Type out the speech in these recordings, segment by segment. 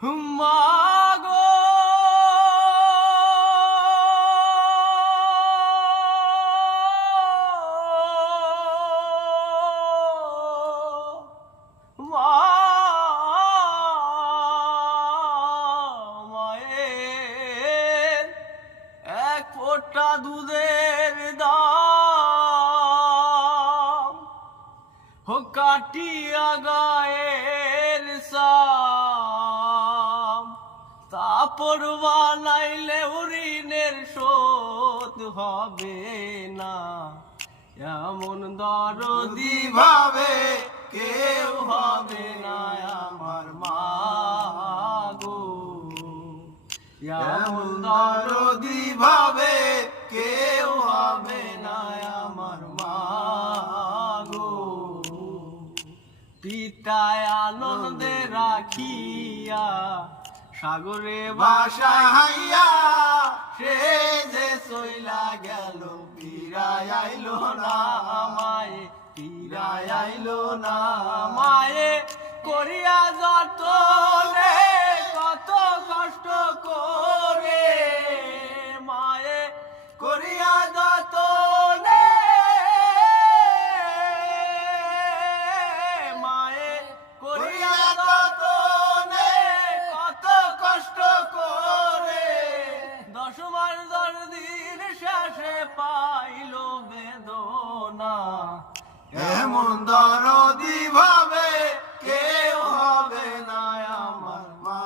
মাগো মায়ের এক ফোঁটা দুধের দাম কাটিয়া গায়ের সাম তাপর বানাইলে ঋণের শোধ হবে না এমন দরদি ভাবে কেউ হবে না আমার মা গো এমন দরদি ভাবে কেউ হবে না আমার মা গো পিতায় আনন্দে রাখিয়া সাগরে ভাসাইয়া সে যে চইলা গেল ফিরায় আইলো না মায়ে ফিরায় আইলো না মায়ে করিয়া যতনে কত কষ্ট করে মায়ে করিয়া যতনে মায়ে করিয়া যতনে কত কষ্ট করে 10 মাস 10 দিন শেষে পাইল বেদনা এমন দরদি ভাবে কেউ হবে না আমার মা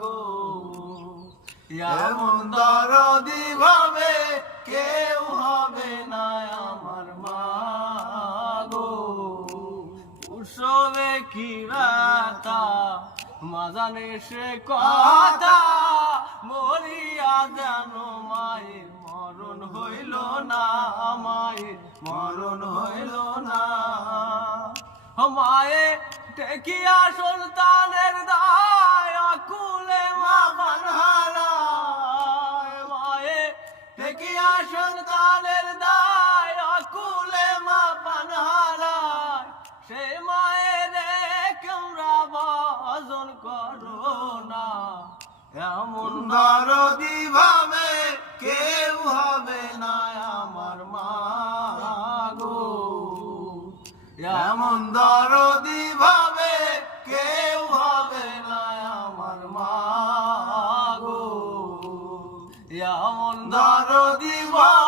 গো এমন দরদি ভাবে কেউ হবে না আমার মা গো উৎসবে কি রাতা মাজানে সে কথা মরিয়া যেন মায়ের মরণ হইল না মায়ের মরণ হইল না মায়ে টেকিয়া সন্তানের দায় আকুলে মা বানহারায় মায়ে টেকিয়া সন্তানের দায় আকুলে মা বানহারায় সে মায়ের কেমরা ভজন করো না এমন দরদি ভাবে কেউ হবে না আমার মা গো এমন দরদি ভাবে কেউ হবে না আমার মা গো এমন দরদি ভাবে